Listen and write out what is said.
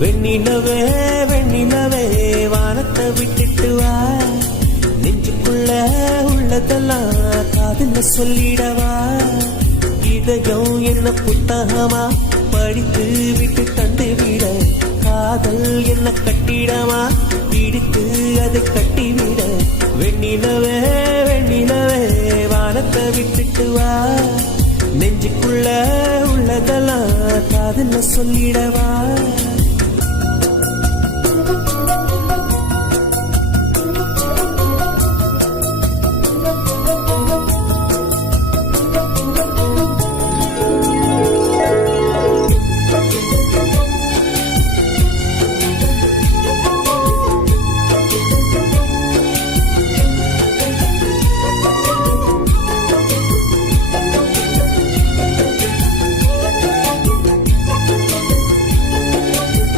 வெண்ணிலவே வெண்ணிலவே வானத்தை விட்டுட்டு வா, நெஞ்சுக்குள்ள உள்ளதெல்லாம் காதுல சொல்லிடவா. இதயம் என்ன புத்தகமா படித்து விட்டு தந்து விட, காதல் என்ன கட்டிடமா பிடித்து அதை கட்டிவிட. வெண்ணிலவே வெண்ணிலவே வானத்தை விட்டுட்டு வா, நெஞ்சுக்குள்ள உள்ளதெல்லாம் காதுல சொல்லிடவா.